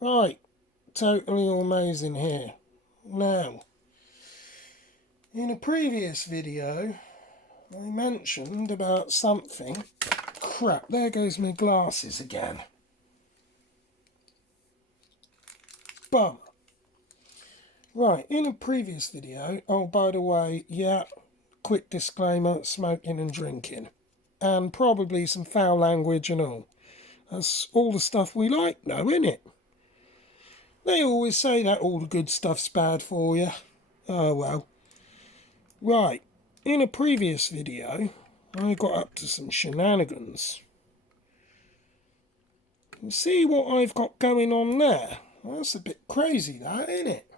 Right, totally amazing here. Now, in a previous video, I mentioned about something. Crap, there goes my glasses again. Bum. Right, in a previous video, oh, by the way, yeah, quick disclaimer, smoking and drinking. And probably some foul language and all. That's all the stuff we like, though, innit? They always say that all the good stuff's bad for you. Oh well. Right, in a previous video, I got up to some shenanigans. You see what I've got going on there? That's a bit crazy, that, isn't it?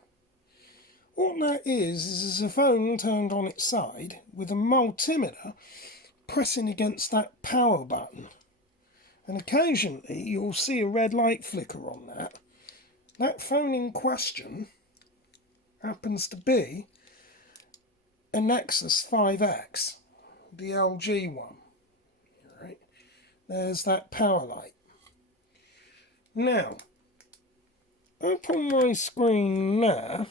What that is a phone turned on its side with a multimeter pressing against that power button. And occasionally you'll see a red light flicker on that. That phone in question happens to be a Nexus 5X, the LG one. Right, there's that power light. Now, up on my screen now,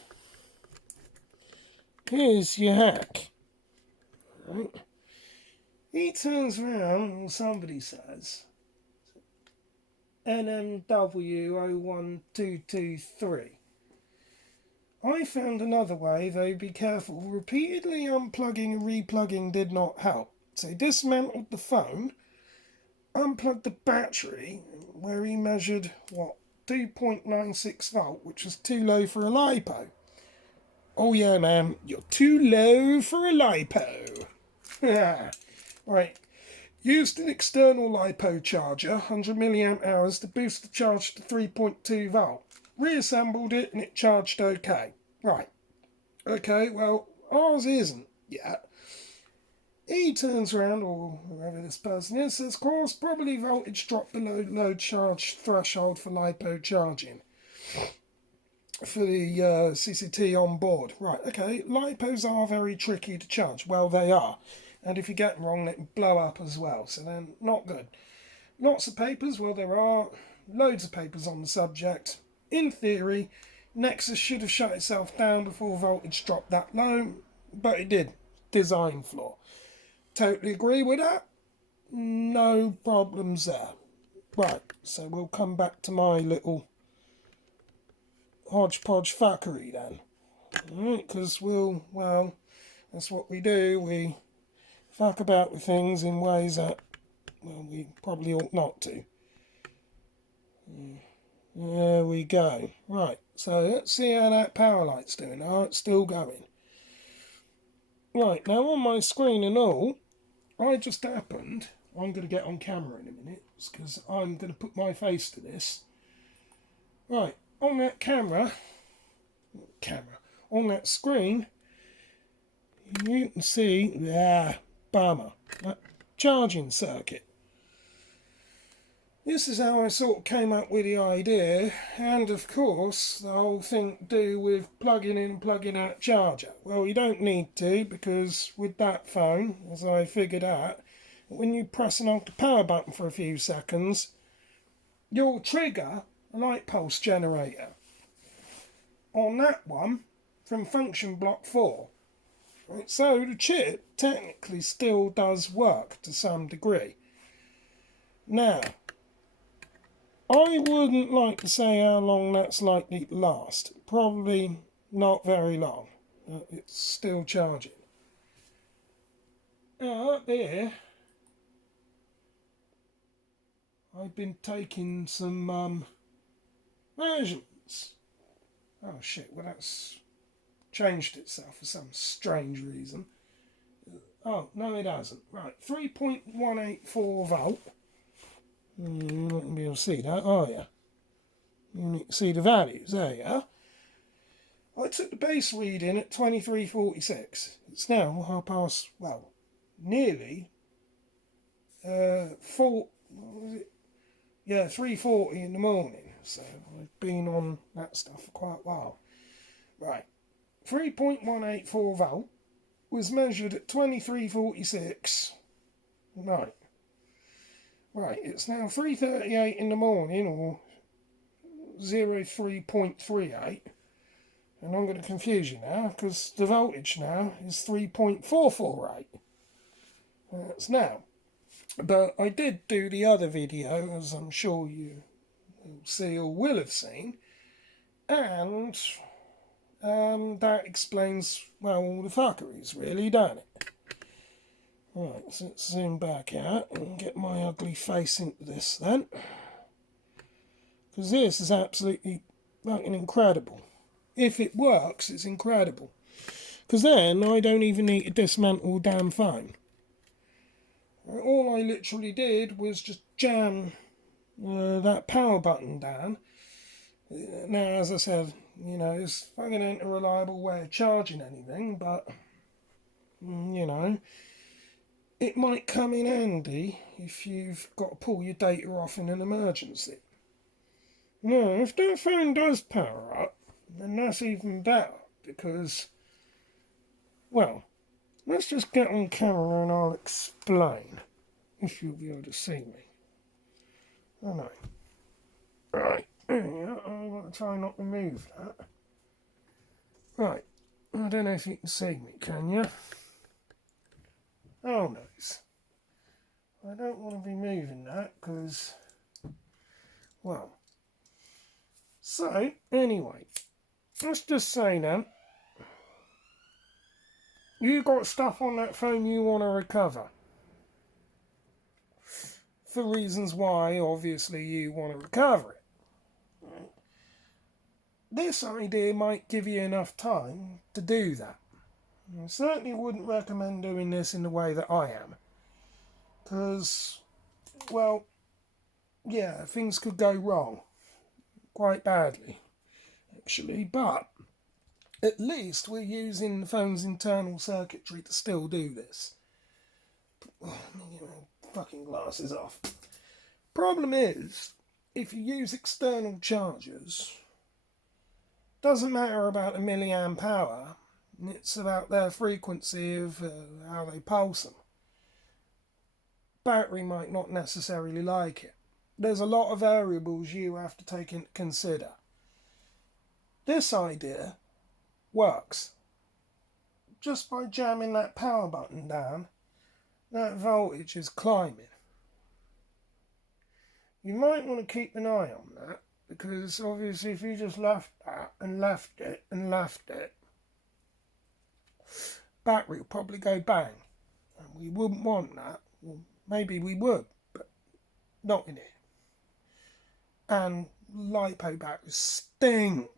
here's your hack. Right. He turns around and somebody says, NMW01223. I found another way, though be careful. Repeatedly unplugging and replugging did not help. So he dismantled the phone, unplugged the battery, where he measured, 2.96 volt, which was too low for a LiPo. Oh yeah, man, you're too low for a LiPo. Right. Used an external LiPo charger, 100 milliamp hours, to boost the charge to 3.2 volt. Reassembled it and it charged okay. Right. Okay, well, ours isn't yet. He turns around, or whoever this person is, says, of course, probably voltage drop below low charge threshold for LiPo charging. For the CCT on board. Right, okay, LiPos are very tricky to charge. Well, they are. And if you get them wrong, they can blow up as well. So they're not good. Lots of papers. Well, there are loads of papers on the subject. In theory, Nexus should have shut itself down before voltage dropped that low. But it did. Design flaw. Totally agree with that. No problems there. Right, so we'll come back to my little hodgepodge fuckery then. Because that's what we do. We fuck about with things in ways that, well, we probably ought not to. There we go. Right, so let's see how that power light's doing. Oh, it's still going. Right, now on my screen and all, I just happened, I'm going to get on camera in a minute, because I'm going to put my face to this. Right, on that on that screen, you can see, bummer, that charging circuit. This is how I sort of came up with the idea, and of course the whole thing to do with plugging in and plugging out charger. Well, you don't need to, because with that phone, as I figured out, when you press and hold the power button for a few seconds, you'll trigger a light pulse generator. On that one, from function block 4. Right, so the chip technically still does work to some degree. Now, I wouldn't like to say how long that's likely to last. Probably not very long. It's still charging. Now up there, I've been taking some measurements. Oh shit, well that's changed itself for some strange reason. Oh, no it hasn't. Right, 3.184 volt. You're not going to be able to see that, are you? You can see the values, there you are. I took the base reading at 23:46. It's now nearly 3:40 in the morning. So I've been on that stuff for quite a while. Right, 3.184 volt was measured at 23:46 night. Right, it's now 3:38 in the morning, or 03.38, and I'm going to confuse you now because the voltage now is 3.448. That's now. But I did do the other video, as I'm sure you see or will have seen, and that explains, well, all the fuckeries, really, don't it? Right, so let's zoom back out and get my ugly face into this then. Because this is absolutely fucking incredible. If it works, it's incredible. Because then I don't even need to dismantle the damn phone. All I literally did was just jam that power button down. Now, as I said, you know, it's fucking ain't a reliable way of charging anything, but, you know, it might come in handy if you've got to pull your data off in an emergency. Now, if that phone does power up, then that's even better, because, well, let's just get on camera and I'll explain, if you'll be able to see me. I know. Right, there you go. I'm going to try not to move that. Right, I don't know if you can see me, can you? Oh, nice. I don't want to be moving that, because, well. So, anyway, let's just say then, you got stuff on that phone you want to recover. For reasons why, obviously, you want to recover it. This idea might give you enough time to do that. I certainly wouldn't recommend doing this in the way that I am. Because, well, yeah, things could go wrong. Quite badly, actually. But, at least we're using the phone's internal circuitry to still do this. Oh, let me get my fucking glasses off. Problem is, if you use external chargers, doesn't matter about the milliamp hour, it's about their frequency of how they pulse them. Battery might not necessarily like it. There's a lot of variables you have to take into consider. This idea works. Just by jamming that power button down, that voltage is climbing. You might want to keep an eye on that, because obviously if you just left that and left it and left it, battery will probably go bang. And we wouldn't want that. Well, maybe we would, but not in here. And LiPo batteries stink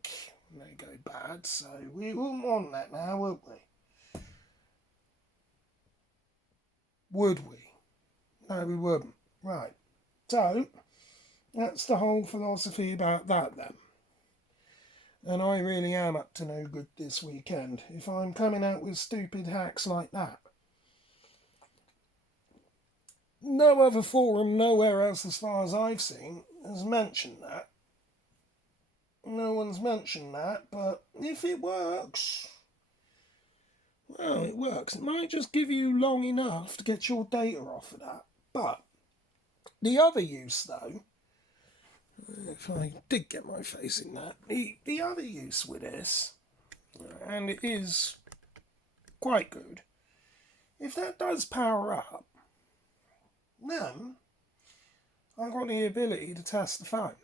when they go bad, so we wouldn't want that now, would we? Would we? No, we wouldn't. Right. So, that's the whole philosophy about that then. And I really am up to no good this weekend if I'm coming out with stupid hacks like that. No other forum, nowhere else as far as I've seen, has mentioned that. No one's mentioned that, but if it works, well, it works. It might just give you long enough to get your data off of that. But the other use, though, if I did get my face in that, the other use with this, and it is quite good, if that does power up, then I've got the ability to test the phone.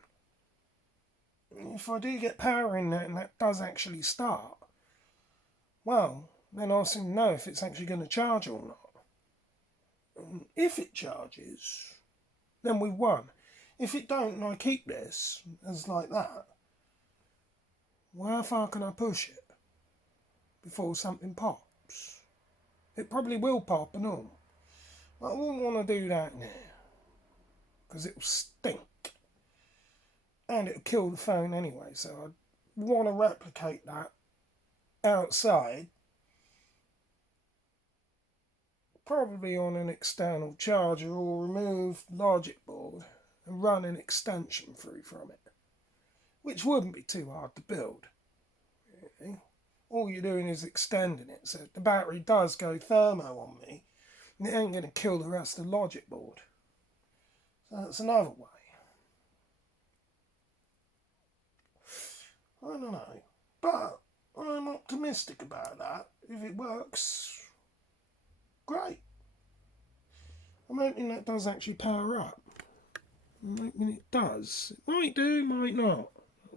If I do get power in there and that does actually start, well, then I'll soon know if it's actually going to charge or not. And if it charges, then we won. If it don't and I keep this as like that, well, how far can I push it before something pops? It probably will pop and all. But I wouldn't want to do that now, because it'll stink. And it'll kill the phone anyway, so I'd want to replicate that outside, probably on an external charger, or remove logic board and run an extension through from it, which wouldn't be too hard to build, really. All you're doing is extending it, so if the battery does go thermo on me, it ain't going to kill the rest of the logic board. So that's another way. don't know. But I'm optimistic about that. If it works, great. I'm hoping that does actually power up. I'm hoping it does. It might do, might not.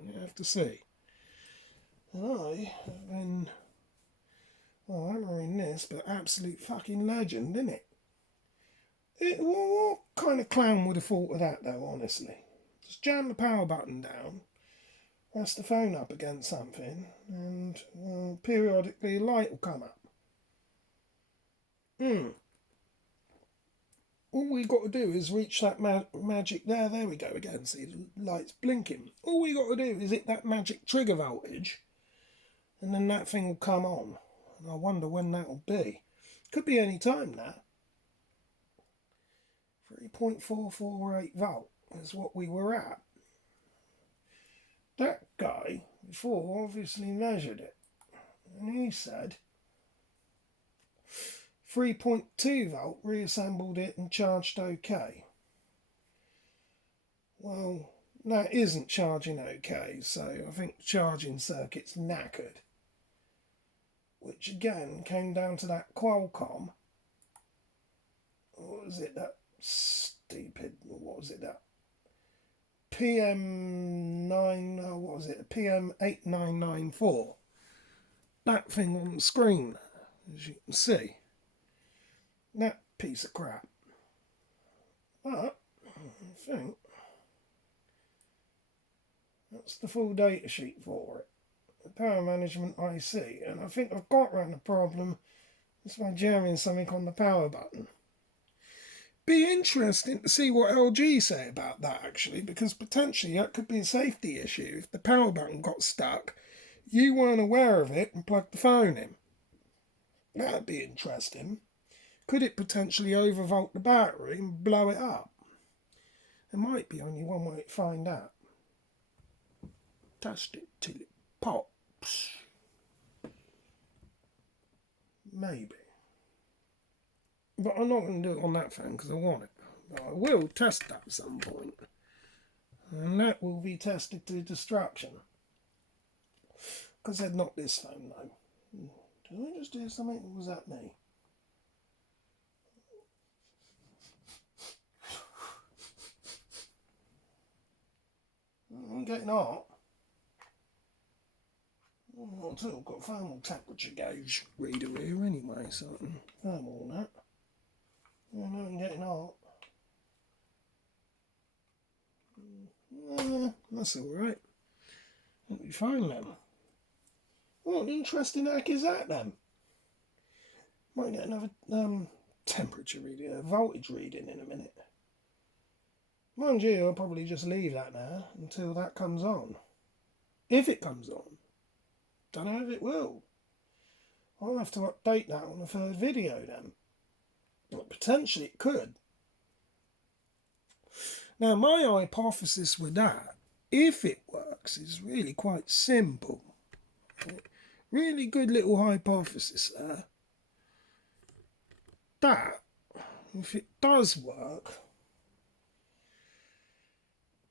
You have to see. And I have been, well, hammering this, but absolute fucking legend, isn't it? What kind of clown would have thought of that, though, honestly? Just jam the power button down, press the phone up against something, and periodically a light will come up. All we got to do is reach that magic there. There we go again. See, the light's blinking. All we got to do is hit that magic trigger voltage, and then that thing will come on. And I wonder when that'll be. Could be any time now. 3.448 volt is what we were at. That guy before obviously measured it, and he said 3.2 volt, reassembled it and charged okay. Well, that isn't charging okay, so I think the charging circuit's knackered. Which again came down to that Qualcomm. What was it, that stupid, what was it, that PM9, what was it, PM8994. That thing on the screen, as you can see. That piece of crap. But, I think that's the full data sheet for it. The power management IC, and I think I've got around the problem just by jamming something on the power button. Be interesting to see what LG say about that, actually, because potentially that could be a safety issue. If the power button got stuck, you weren't aware of it and plugged the phone in. That'd be interesting. Could it potentially overvolt the battery and blow it up? There might be only one way to find out. Test it till it pops. Maybe. But I'm not going to do it on that phone because I want it. But I will test that at some point. And that will be tested to destruction. Because they're not this phone though. Did I just do something or was that me? I'm getting hot. I've got a thermal temperature gauge reader here anyway, so I can thermal that. I know I'm getting hot. That's alright. That'll be fine then. What an interesting hack is that then? Might get another temperature reading, a voltage reading in a minute. Mind you, I'll probably just leave that now until that comes on. If it comes on. Don't know if it will. I'll have to update that on the third video then. But potentially it could. Now my hypothesis with that, if it works, is really quite simple. Really good little hypothesis there. That, if it does work,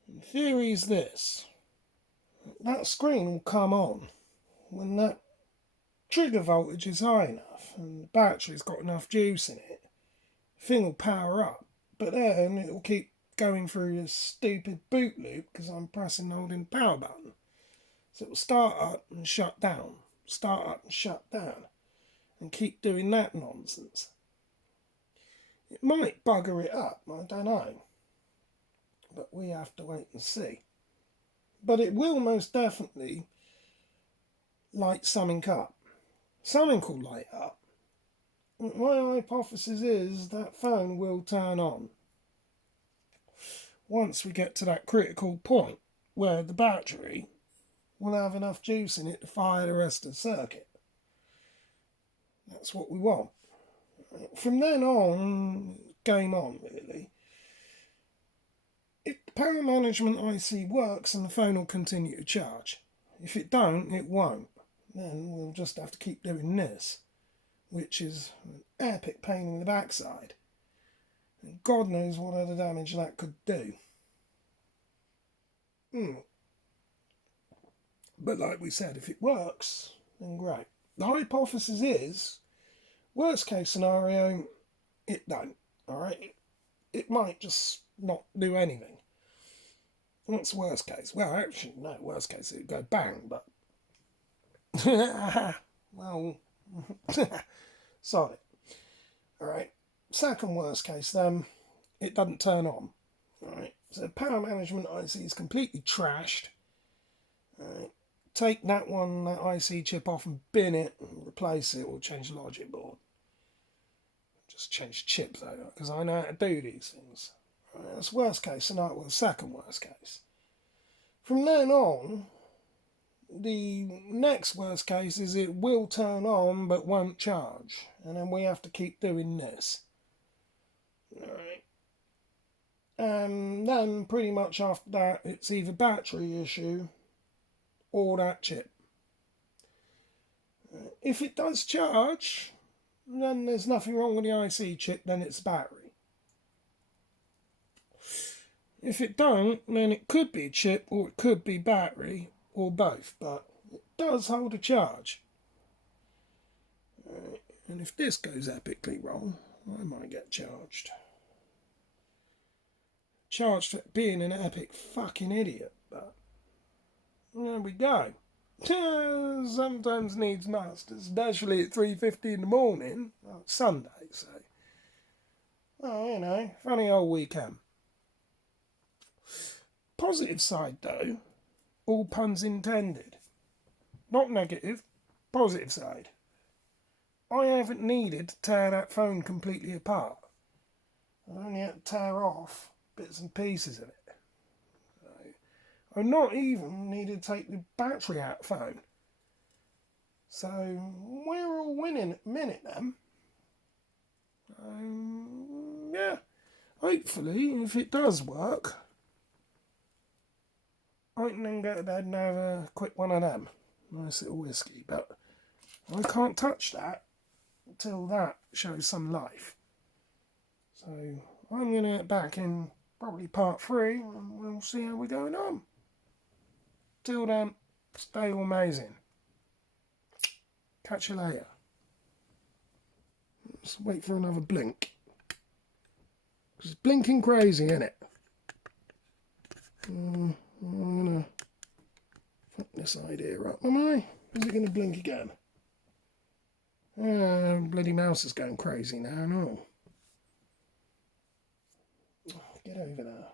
in theory is this. That screen will come on when that trigger voltage is high enough and the battery's got enough juice in it. The thing will power up, but then it will keep going through this stupid boot loop because I'm pressing and holding the power button. So it will start up and shut down, start up and shut down, and keep doing that nonsense. It might bugger it up, I don't know. But we have to wait and see. But it will most definitely light something up. Something will light up. My hypothesis is that phone will turn on. Once we get to that critical point where the battery will have enough juice in it to fire the rest of the circuit. That's what we want. From then on, game on really. If the power management IC works and the phone will continue to charge. If it don't, it won't. Then we'll just have to keep doing this, which is an epic pain in the backside. And God knows what other damage that could do. But like we said, if it works, then great. The hypothesis is, worst case scenario, it don't. Alright? It might just not do anything. What's worst case? Well, actually, no, worst case, it'd go bang, but. Well, sorry. Alright. Second worst case, then, it doesn't turn on. Alright. So power management IC is completely trashed. Alright. Take that IC chip off and bin it and replace it, or change the logic board. Just change the chip though, because I know how to do these things. Right, that's worst case scenario, well, second worst case. From then on, the next worst case is it will turn on but won't charge, and then we have to keep doing this. Alright. And then pretty much after that, it's either battery issue or that chip. If it does charge, then there's nothing wrong with the IC chip, then it's battery. If it don't, then it could be chip or it could be battery or both, but it does hold a charge. And if this goes epically wrong, I might get charged. Charged for being an epic fucking idiot, but there we go. Sometimes needs must, especially at 3:50 in the morning. Well, it's Sunday, so. Well, you know, funny old weekend. Positive side, though, all puns intended. Not negative, positive side. I haven't needed to tear that phone completely apart. I only had to tear off bits and pieces of it. I've not even needed to take the battery out of the phone. So we're all winning at the minute then. Yeah, hopefully if it does work, I can then go to bed and have a quick one of them. Nice little whiskey, but I can't touch that until that shows some life. So I'm going to get back in probably part 3 and we'll see how we're going on. Till then, stay amazing. Catch you later. Let's wait for another blink. It's blinking crazy, isn't it? I'm going to fuck this idea up, am I? Is it going to blink again? Bloody mouse is going crazy now, no. Get over there.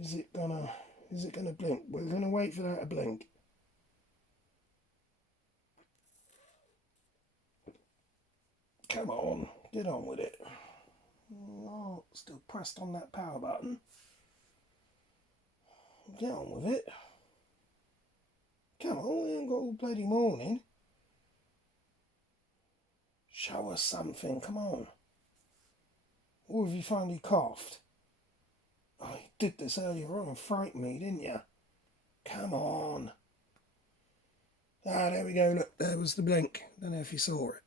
Is it gonna blink? We're gonna wait for that to blink. Come on, get on with it. Oh, still pressed on that power button. Get on with it. Come on, we ain't got all bloody morning. Show us something, come on. Or have you finally coughed? Oh, you did this earlier on and frightened me, didn't you? Come on. Ah, there we go, look, there was the blink. Don't know if you saw it.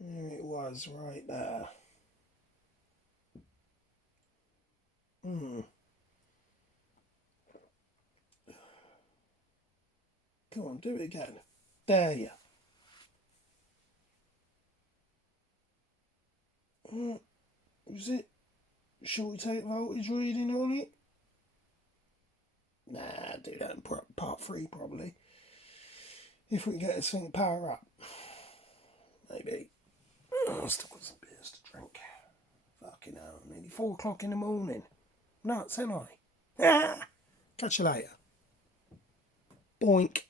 There it was, right there. Come on, do it again. There you. Is it? Shall we take voltage reading on it? Nah, do that in part 3 probably. If we can get this thing to power up. Maybe. Oh, I've still got some beers to drink. Fucking hell, nearly 4 o'clock in the morning. Nuts, ain't I? Catch you later. Boink.